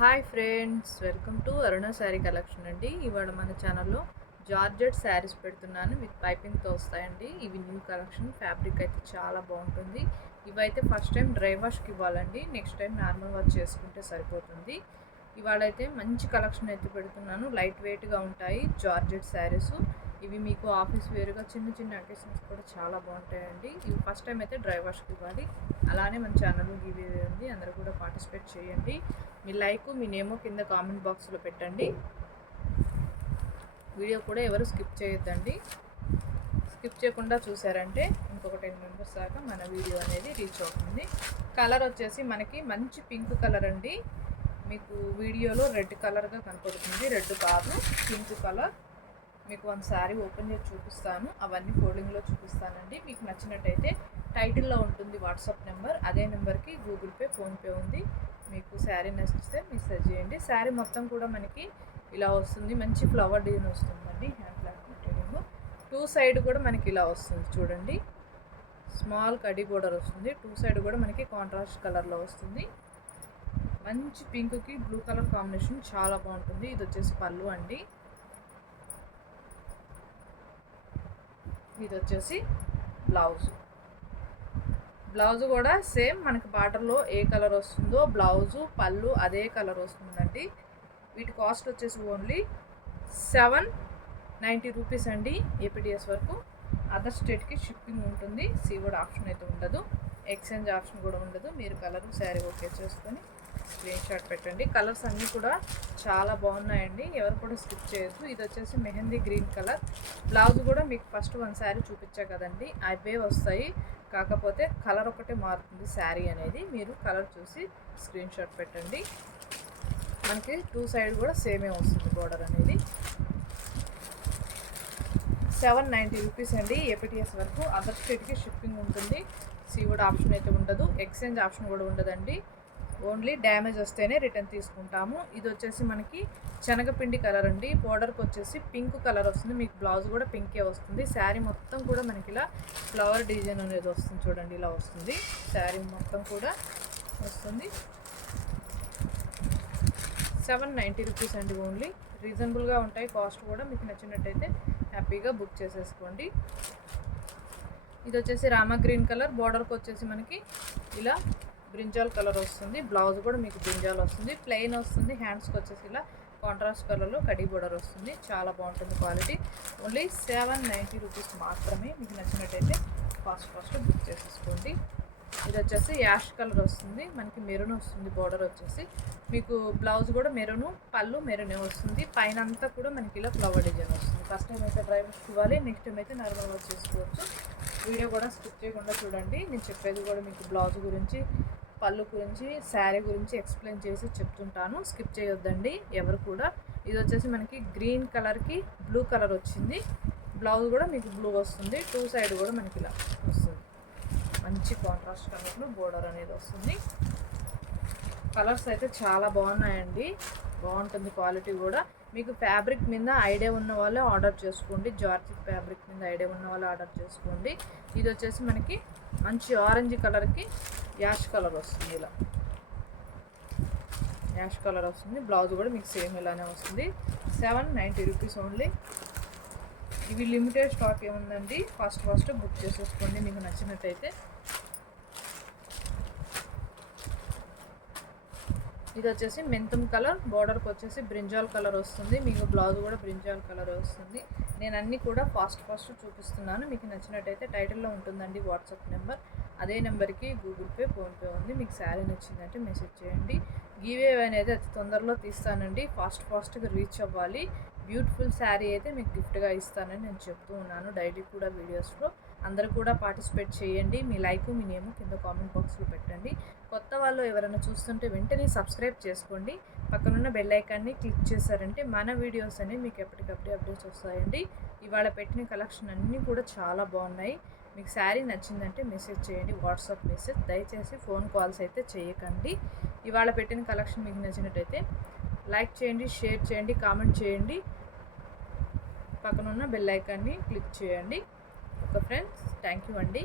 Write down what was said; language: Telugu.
Hi friends, welcome to Aruna sari collection అండి. ఇవాళ మన ఛానల్లో జార్జెట్ శారీస్ పెడుతున్నాను. విత్ పైపింగ్తో వస్తాయండి. ఇవి న్యూ కలెక్షన్. ఫ్యాబ్రిక్ అయితే చాలా బాగుంటుంది. ఇవైతే ఫస్ట్ టైం డ్రై వాష్కి ఇవ్వాలండి. నెక్స్ట్ టైం నార్మల్ వాష్ చేసుకుంటే సరిపోతుంది. ఇవాళైతే మంచి కలెక్షన్ అయితే పెడుతున్నాను. లైట్ వెయిట్గా ఉంటాయి జార్జెట్ శారీస్. ఇవి మీకు ఆఫీస్ వేరుగా చిన్న చిన్న అకేషన్స్ కూడా చాలా బాగుంటాయండి. ఇవి ఫస్ట్ టైం అయితే డ్రై వాష్కి ఇవ్వాలి. అలానే మన ఛానల్ గివ్ ఉంది, అందరూ కూడా పార్టిసిపేట్ చేయండి. మీ లైక్ మీ నేమో కింద కామెంట్ బాక్స్లో పెట్టండి. వీడియో కూడా ఎవరు స్కిప్ చేయొద్దండి. స్కిప్ చేయకుండా చూసారంటే ఇంకొక 10 మెంబర్స్ దాకా మన వీడియో అనేది రీచ్ అవుతుంది. కలర్ వచ్చేసి మనకి మంచి పింక్ కలర్ అండి. మీకు వీడియోలో రెడ్ కలర్గా కనపడుతుంది. రెడ్ కాదు, పింక్ కలర్. మీకు వన్ శారీ ఓపెన్ చేసి చూపిస్తాను. అవన్నీ ఫోల్డింగ్లో చూపిస్తానండి. మీకు నచ్చినట్టయితే టైటిల్లో ఉంటుంది వాట్సాప్ నెంబర్. అదే నెంబర్కి గూగుల్ పే, ఫోన్పే ఉంది. మీకు శారీ నచ్చితే మెసేజ్ చేయండి. శారీ మొత్తం కూడా మనకి ఇలా వస్తుంది. మంచి ఫ్లవర్ డిజైన్ వస్తుందండి. Hand black material. 2 సైడ్ కూడా మనకి ఇలా వస్తుంది చూడండి. స్మాల్ కడి బోర్డర్ వస్తుంది. 2 సైడ్ కూడా మనకి కాంట్రాస్ట్ కలర్లో వస్తుంది. మంచి పింక్కి బ్లూ కలర్ కాంబినేషన్ చాలా బాగుంటుంది. ఇది వచ్చేసి పళ్ళు అండి. ఇది వచ్చేసి బ్లౌజ్ కూడా సేమ్ మనకి బార్డర్లో ఏ కలర్ వస్తుందో బ్లౌజు పళ్ళు అదే కలర్ వస్తుందండి. వీటి కాస్ట్ వచ్చేసి ఓన్లీ 790 రూపీస్ అండి. ఏపీడిఎస్ వరకు. అదర్ స్టేట్కి షిప్పింగ్ ఉంటుంది. సీవర్డ్ ఆప్షన్ అయితే ఉండదు. ఎక్స్చేంజ్ ఆప్షన్ కూడా ఉండదు. మీరు కలర్ శారీ ఓకే చేసుకొని స్క్రీన్ షాట్ పెట్టండి. కలర్స్ అన్నీ కూడా చాలా బాగున్నాయండి. ఎవరు కూడా స్కిప్ చేయొద్దు. ఇది వచ్చేసి మెహందీ గ్రీన్ కలర్. బ్లౌజ్ కూడా మీకు ఫస్ట్ వన్ శారీ చూపించా కదండి, అవే వస్తాయి. కాకపోతే కలర్ ఒకటే మారుతుంది శారీ అనేది. మీరు కలర్ చూసి స్క్రీన్ షాట్ పెట్టండి. మనకి 2 సైడ్ కూడా సేమే వస్తుంది బోర్డర్ అనేది. 790 రూపీస్ అండి. ఏపీటీఎస్ వరకు. అదర్ స్టేట్కి షిప్పింగ్ ఉంటుంది. సీవుడ్ ఆప్షన్ అయితే ఉండదు. ఎక్స్చేంజ్ ఆప్షన్ కూడా ఉండదండి. ఓన్లీ డ్యామేజ్ వస్తేనే రిటర్న్ తీసుకుంటాము. ఇది వచ్చేసి మనకి శనగపిండి కలర్ అండి. బోర్డర్కి వచ్చేసి పింక్ కలర్ వస్తుంది. మీకు బ్లౌజ్ కూడా పింకే వస్తుంది. శారీ మొత్తం కూడా మనకి ఇలా ఫ్లవర్ డిజైన్ అనేది వస్తుంది చూడండి. ఇలా వస్తుంది శారీ మొత్తం కూడా వస్తుంది. 790 రూపీస్ అండి. ఓన్లీ రీజనబుల్గా ఉంటాయి. కాస్ట్ కూడా మీకు నచ్చినట్టయితే హ్యాపీగా బుక్ చేసేసుకోండి. ఇది వచ్చేసి రామా గ్రీన్ కలర్. బోర్డర్కి వచ్చేసి మనకి ఇలా బ్రింజాల్ కలర్ వస్తుంది. బ్లౌజ్ కూడా మీకు బ్రింజాల్ వస్తుంది. ప్లెయిన్ వస్తుంది. హ్యాండ్స్కి వచ్చేసి ఇలా కాంట్రాస్ట్ కలర్లో కడీ బోర్డర్ వస్తుంది. చాలా బాగుంటుంది క్వాలిటీ. ఓన్లీ 790 రూపీస్ మాత్రమే. మీకు నచ్చినట్టయితే ఫాస్ట్ బుక్ చేసేసుకోండి. ఇది వచ్చేసి యాష్ కలర్ వస్తుంది. మనకి మెరూన్ వస్తుంది. బోర్డర్ వచ్చేసి మీకు బ్లౌజ్ కూడా మెరూను, పళ్ళు మెరూనే వస్తుంది. పైన అంతా కూడా మనకి ఇలా ఫ్లవర్ డిజైన్ వస్తుంది. ఫస్ట్ టైం అయితే డ్రై వాష్ ఇవ్వాలి. నెక్స్ట్ టైం అయితే నార్మల్ వాష్ చేసుకోవచ్చు. వీడియో కూడా స్కిప్ చేయకుండా చూడండి. నేను చెప్పేది కూడా మీకు బ్లౌజ్ గురించి, పళ్ళు గురించి, శారీ గురించి ఎక్స్ప్లెయిన్ చేసి చెప్తుంటాను. స్కిప్ చేయొద్దండి ఎవరు కూడా. ఇది వచ్చేసి మనకి గ్రీన్ కలర్కి బ్లూ కలర్ వచ్చింది. బ్లౌజ్ కూడా మీకు బ్లూ వస్తుంది. 2 సైడ్ కూడా మనకి ఇలా వస్తుంది. మంచి కాంట్రాస్ట్ కలర్లో బోర్డర్ అనేది వస్తుంది. కలర్స్ అయితే చాలా బాగున్నాయండి. బాగుంటుంది క్వాలిటీ కూడా. మీకు ఫ్యాబ్రిక్ మీద ఐడియా ఉన్న వాళ్ళే ఆర్డర్ చేసుకోండి. జార్జెట్ ఫ్యాబ్రిక్ మీద ఐడియా ఉన్న వాళ్ళు ఆర్డర్ చేసుకోండి. ఇది వచ్చేసి మనకి మంచి ఆరెంజ్ కలర్కి యాష్ కలర్ వస్తుంది. ఇలా యాష్ కలర్ వస్తుంది. బ్లౌజ్ కూడా మీకు సేమ్ ఇలానే వస్తుంది. 790 రూపీస్ ఓన్లీ. ఇవి లిమిటెడ్ స్టాక్ ఏముందండి. ఫాస్ట్ బుక్ చేసేసుకోండి మీకు నచ్చినట్టయితే. ఇది వచ్చేసి మెంతం కలర్. బోర్డర్కి వచ్చేసి బ్రింజాల్ కలర్ వస్తుంది. మీకు బ్లౌజ్ కూడా బ్రింజాల్ కలర్ వస్తుంది. నేను అన్నీ కూడా ఫాస్ట్ చూపిస్తున్నాను. మీకు నచ్చినట్టయితే టైటిల్లో ఉంటుందండి వాట్సాప్ నెంబర్. అదే నెంబర్కి గూగుల్ పే, ఫోన్పే ఉంది. మీకు శారీ నచ్చిందంటే మెసేజ్ చేయండి. గివే అనేది అతి తొందరలో తీస్తానండి. ఫాస్ట్గా రీచ్ అవ్వాలి. బ్యూటిఫుల్ శారీ అయితే మీకు గిఫ్ట్గా ఇస్తానని నేను చెప్తూ ఉన్నాను డైలీ కూడా వీడియోస్లో. అందరూ కూడా పార్టిసిపేట్ చేయండి. మీ లైక్ మీ నేమ్ కింద కామెంట్ బాక్స్లో పెట్టండి. కొత్త వాళ్ళు ఎవరైనా చూస్తుంటే వెంటనే సబ్స్క్రైబ్ చేసుకోండి. పక్కనున్న బెల్ ఐకాన్ని క్లిక్ చేశారంటే మన వీడియోస్ అనేవి మీకు ఎప్పటికప్పుడు అప్డేట్స్ వస్తాయండి. ఇవాళ పెట్టిన కలెక్షన్ అన్నీ కూడా చాలా బాగున్నాయి. మీకు శారీ నచ్చిందంటే మెసేజ్ చేయండి. WhatsApp message. దయచేసి ఫోన్ కాల్స్ అయితే చేయకండి. ఇవాళ పెట్టిన కలెక్షన్ మీకు నచ్చినట్టయితే లైక్ చేయండి, షేర్ చేయండి, కామెంట్ చేయండి. పక్కనున్న బెల్ ఐకాన్ని క్లిక్ చేయండి. ఓకే ఫ్రెండ్స్, థ్యాంక్ యూ అండి.